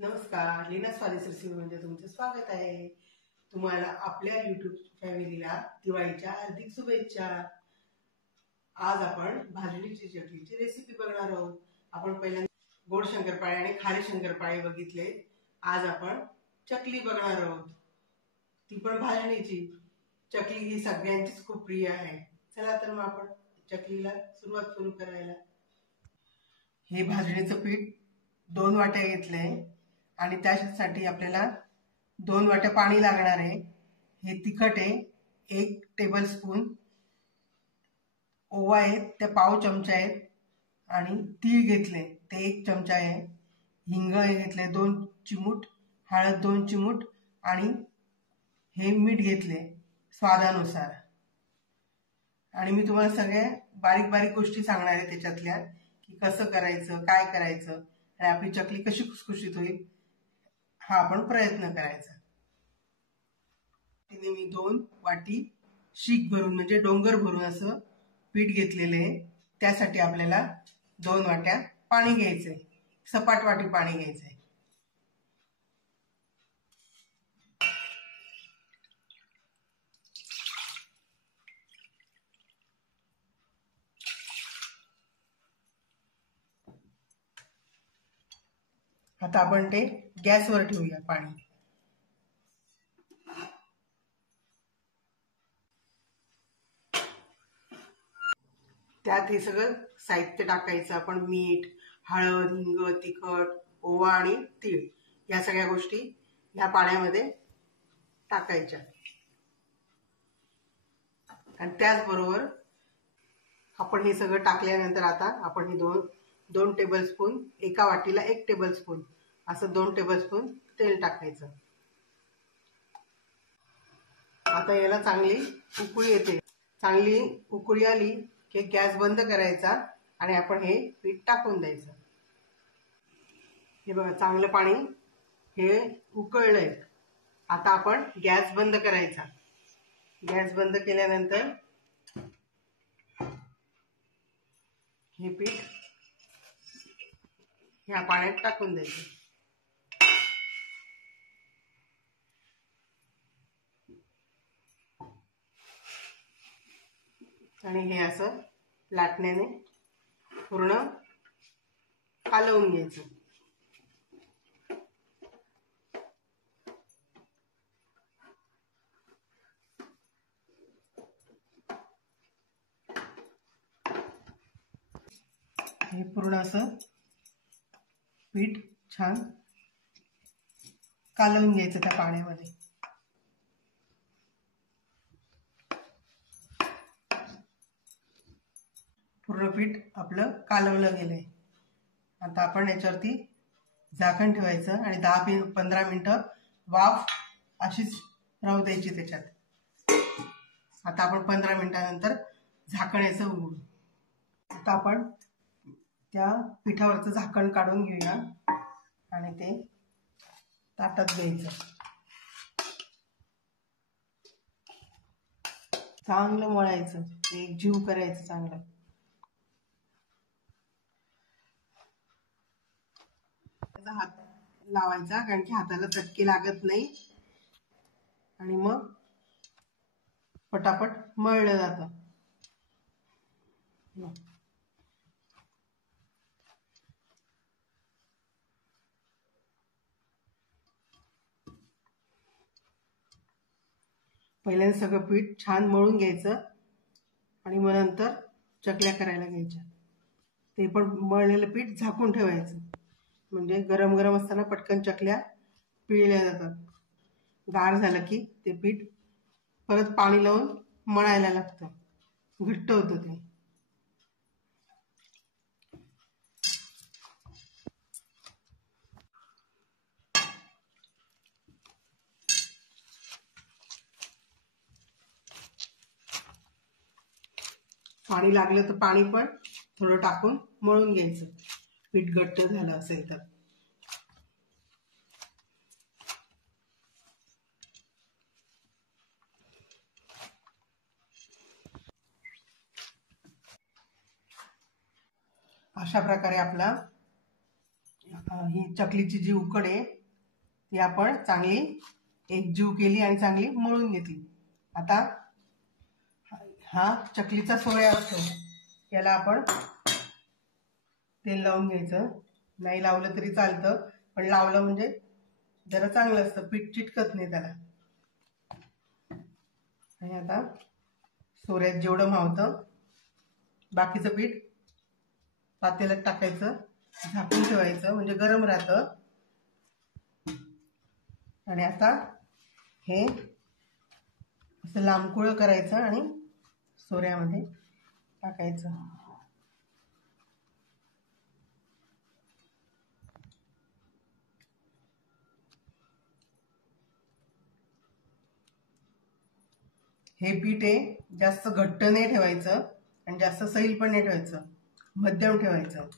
नमस्कार, लीना स्वादिष्ट रेसिपीमध्ये तुमचं स्वागत आहे। तुम्हाला आपल्या YouTube फॅमिलीला दिवाळीच्या हार्दिक शुभेच्छा। आज आपण भाजणीची चकलीची रेसिपी बघणार आहोत। आपण पहिल्यांदा गोड शंकरपाळे आणि खारे शंकरपाळे बघितले। आज आपण चकली बघणार आहोत, ती पण भाजणीची। चकली ही सगळ्यांचीच खूप प्रिय आहे। चला तर मग आपण चकलीला सुरुवात करू करायला। हे भाजणीचं पीठ 2 वाट्या घेतले आणि त्यासाठी आपल्याला 2 वाट्या पाणी लागणार आहे। हे तिखट आहे 1 टेबलस्पून, ओवा आहे ते पाव चमचा आहे आणि तीळ घेतले ते 1 चमचा आहे। हिंग घेतले 2 चिमूट, हळद 2 चिमूट आणि हे मीठ घेतले स्वादानुसार। आणि मी तुम्हाला सगळ्या बारीक बारीक गोष्टी सांगणार आहे त्याच्यातल्या की कसं करायचं, काय करायचं आणि आपली चकली कशी खुसखुशीत होईल हा आपण प्रयत्न करायचा। तिने मी 2 वाटी शीक भरून म्हणजे डोंगर भरून असं पीठ घेतलेले आहे। त्यासाठी आपल्याला 2 वाट्या पाणी घ्यायचंय, सपाट वाटी पाणी घ्यायचंय। आता आपण ते गॅसवर ठेवूया पाणी। त्यात हे सगळं साहित्य टाकायचं आपण, मीठ, हळद, हिंग, तिखट, ओवा आणि तीळ या सगळ्या गोष्टी या पाण्यामध्ये टाकायच्या। आणि त्याचबरोबर आपण हे सगळं टाकल्यानंतर आता आपण हे 2 टेबलस्पून, एका वाटीला 1 टेबलस्पून असं 2 टेबलस्पून तेल टाकायचं। आता याला चांगली उकळी येते। चांगली उकळी आली की गॅस बंद करायचा आणि आपण हे पीठ टाकून द्यायचं। हे बघा चांगलं पाणी हे उकळलंय। आता आपण गॅस बंद करायचा। गॅस बंद केल्यानंतर हे पीठ ह्या पाण्यात टाकून द्यायचं। आणि हे असं लाटण्याने पूर्ण कालवून घ्यायचं। हे पूर्ण असं पीठ छान कालवून घ्यायचं त्या पाण्यामध्ये। पूर्ण पीठ आपलं कालवलं गेलंय। आता आपण याच्यावरती झाकण ठेवायचं आणि 10-15 मिनिटं वाफ अशीच राहू द्यायची त्याच्यात। आता आपण 15 मिनिटानंतर झाकण याचं उघडू। आता आपण त्या पिठावरचं झाकण काढून घेऊया आणि ते ताटात घ्यायचं। चांगलं मळायचं, एक जीव करायचं चांगलं। हात लावायचा कारण की हाताला चटके लागत नाही आणि मग पटापट मळलं जातं। पहिल्यांदा सगळं पीठ छान मळून घ्यायचं आणि मग नंतर चकल्या करायला घ्यायच्या। ते पण मळलेलं पीठ झाकून ठेवायचं म्हणजे गरम गरम असताना पटकन चकल्या पिळल्या जातात। गार झालं की ते पीठ परत पाणी लावून मळायला लागतं, घट्ट होतं ते। पाणी लागलं तर पाणी पण थोडं टाकून मळून घ्यायचं, पीठ घट्ट झालं असेल तर। अशा प्रकारे आपला ही चकलीची जी उकड आहे ती आपण चांगली एकजीव केली आणि चांगली मळून घेतली. आता हा चकलीचा सोया असतो, याला आपण तेल लावून घ्यायचं. नाही लावलं तरी चालतं, पण लावलं म्हणजे जरा चांगलं असतं, पीठ चिटकत नाही त्याला. आणि आता सोऱ्यात जेवढं मावतं बाकीचं पीठ पातेल्यात टाकायचं, झाकून ठेवायचं म्हणजे गरम राहतं. आणि आता हे असं लांबकुळं करायचं आणि सोऱ्यामध्ये टाकायचं. हे पीठ आहे जास्त घट्ट नाही ठेवायचं आणि जास्त सैल पण नाही ठेवायचं, मध्यम ठेवायचं.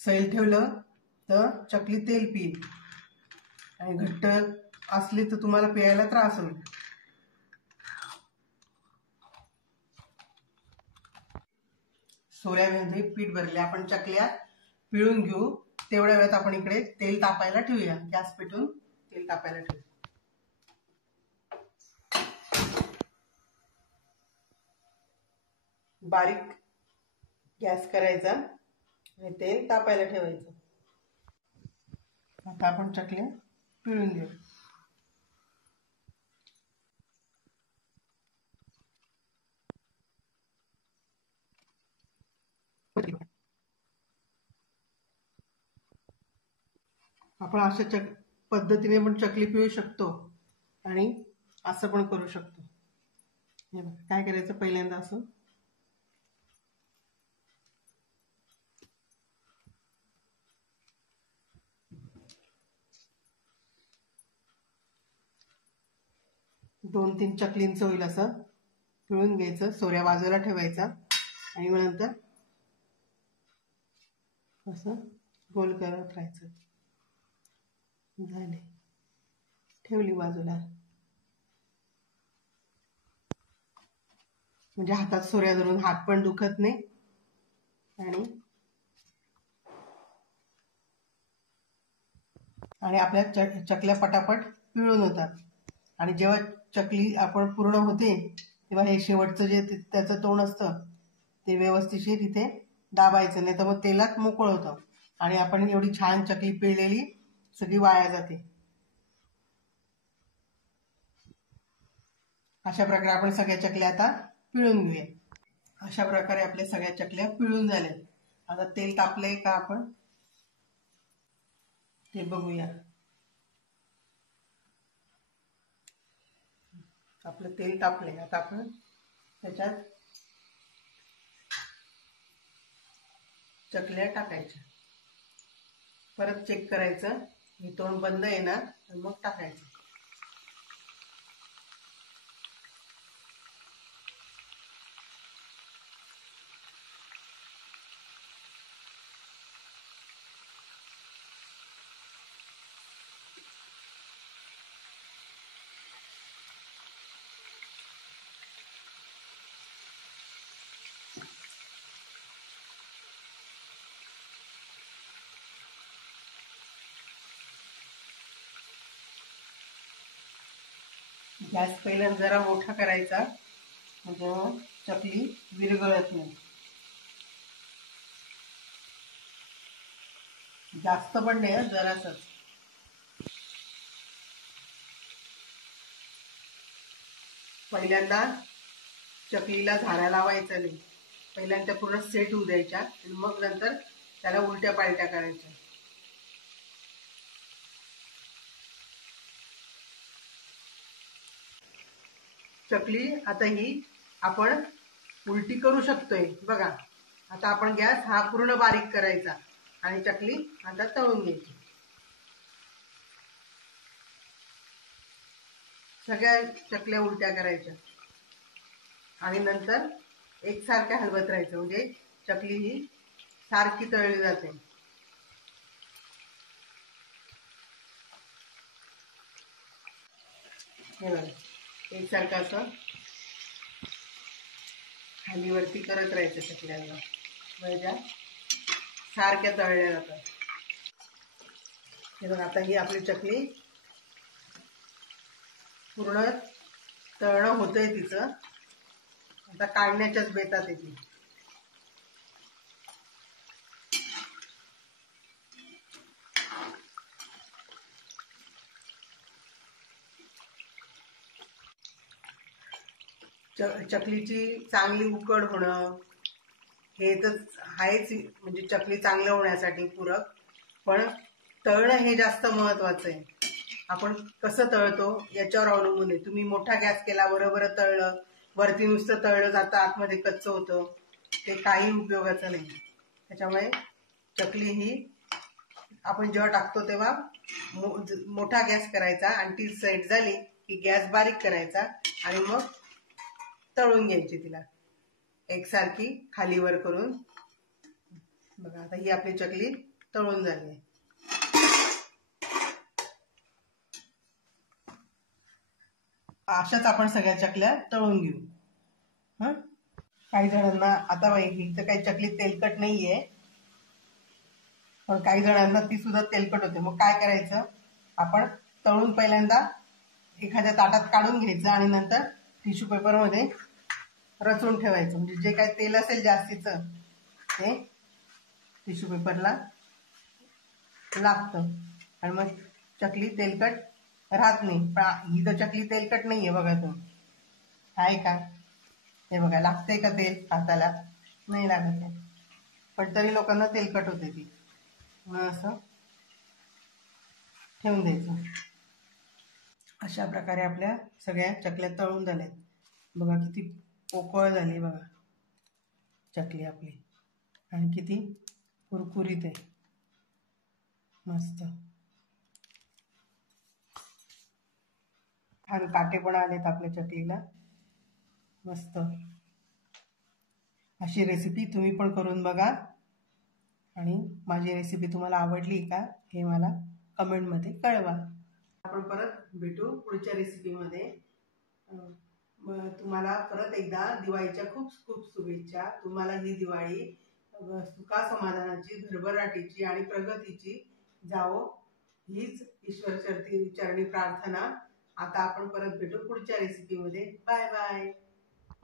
सैल ठेवलं तर चकली तेल पिईल आणि घट्ट असली तर तुम्हाला प्यायला त्रास होईल. सोऱ्यामध्ये पीठ भरले, आपण चकल्या पिळून घेऊ. तेवढ्या वेळात आपण इकडे तेल तापायला ठेवूया. गॅस पेटून तेल तापायला ठेवूया. बारीक गॅस करायचा आणि तेल तापायला ठेवायचं. आता आपण चकल्या पिळून घेऊ. आपण अशा पद्धतीने पण चकली पिळू शकतो आणि असं पण करू शकतो. काय करायचं, पहिल्यांदा असं दोन तीन चकलींचं होईल असं पिळून घ्यायचं. सोऱ्या बाजूला ठेवायचा आणि मग नंतर असं गोल करत राहायचं. झाले, ठेवली बाजूला. म्हणजे हातात सोऱ्या धरून हात पण दुखत नाही आणि आपल्या चकल्या पटापट पिळून होतात. आणि जेव्हा चकली आपण पूर्ण होते तेव्हा हे शेवटचं जे त्याचं तोंड असतं ते व्यवस्थितशीर इथे दाबायचं, नाही तर मग तेलात मोकळं होतं आणि आपण एवढी छान चकली पिळलेली सगळी वाया जाते. अशा प्रकारे आपण सगळ्या चकल्या आता पिळून घेऊया. अशा प्रकारे आपल्या सगळ्या चकल्या पिळून झाल्या. आता तेल तापलंय का आपण ते बघूया. आपलं तेल तापलंय. आता आपण त्याच्यात चकल्या टाकायच्या. परत चेक करायचं, हे तोंड बंद आहे ना, तर मग टाकायचं. गॅस पहिल्यांदा जरा मोठा करायचा म्हणजे चकली विरघळत नाही. जास्त पण नाही, जरासच. पहिल्यांदा चकलीला झारा लावायचा नाही, पहिल्यांदा पूर्ण सेट होऊ द्यायच्या आणि मग नंतर त्याला उलट्या पालट्या करायच्या. चकली आता ही आपण उलटी करू शकतोय बघा. आता आपण गॅस हा पूर्ण बारीक करायचा आणि चकली आता तळून घ्यायची. सगळ्या चकल्या उलट्या करायच्या आणि नंतर एकसारख्या हलवत राहायचं म्हणजे चकली ही सारखी तळली जाते. हे बघा, एकसारखं असं खाली वरती करत राहायचं चकल्यांना. म्हणजे सारख्या तळल्या जातात. हे बघा, आता ही आपली चकली पूर्ण तळणं होतंय तिचं. आता काढण्याच्याच बेतात येते. चकलीची चांगली उकड होणं हे तर आहेच, म्हणजे चकली चांगलं होण्यासाठी पूरक. पण तळणं हे जास्त महत्वाचं आहे. आपण कसं तळतो याच्यावर अवलंबून आहे. तुम्ही मोठा गॅस केला, बरोबर तळलं, वरती नुसतं तळलं जातं, आतमध्ये कच्चं होतं, ते काही उपयोगाचं नाही. त्याच्यामुळे चकली ही आपण जेव्हा टाकतो तेव्हा मोठा गॅस करायचा आणि ती सेट झाली की गॅस बारीक करायचा आणि मग तळून घ्यायची तिला एकसारखी खाली वर करून. बघा, आता ही आपली चकली तळून झाली आहे. अशाच आपण सगळ्या चकल्या तळून घेऊ. काही जणांना आता ही तर काही चकली तेलकट नाहीये, पण काही जणांना ती सुद्धा तेलकट होते. मग काय करायचं, आपण तळून पहिल्यांदा एखाद्या ताटात काढून घ्यायचं आणि नंतर टिश्यू पेपर मध्ये रचून ठेवायचं. म्हणजे जे काही तेल असेल जास्तीचं ते टिश्यू पेपरला लागतं आणि मग चकली तेलकट राहत नाही. पण ही तर चकली तेलकट नाहीये बघा. तो आहे का, हे बघा, लागते का तेल हाताला? नाही लागत आहे, पण तरी लोकांना तेलकट होते ती. म्हणून असं ठेवून द्यायचं. अशा प्रकारे आपल्या सगळ्या चकल्या तळून झाल्यात. बघा किती पोकळ झाली बघा चकली आपली, आणि किती कुरकुरीत आहे, मस्त. छान काटे पण आलेत आपल्या चकलीला, मस्त. अशी रेसिपी तुम्ही पण करून बघा आणि माझी रेसिपी तुम्हाला आवडली का हे मला कमेंटमध्ये कळवा. आपण परत भेटू पुढच्या रेसिपीमध्ये. तुम्हाला परत एकदा दिवाळीच्या खूप खूप शुभेच्छा. तुम्हाला ही दिवाळी सुखा समाधानाची, भरभराटीची आणि प्रगतीची जावो हीच ईश्वर चरणी प्रार्थना. आता आपण परत भेटू पुढच्या रेसिपीमध्ये. Bye bye.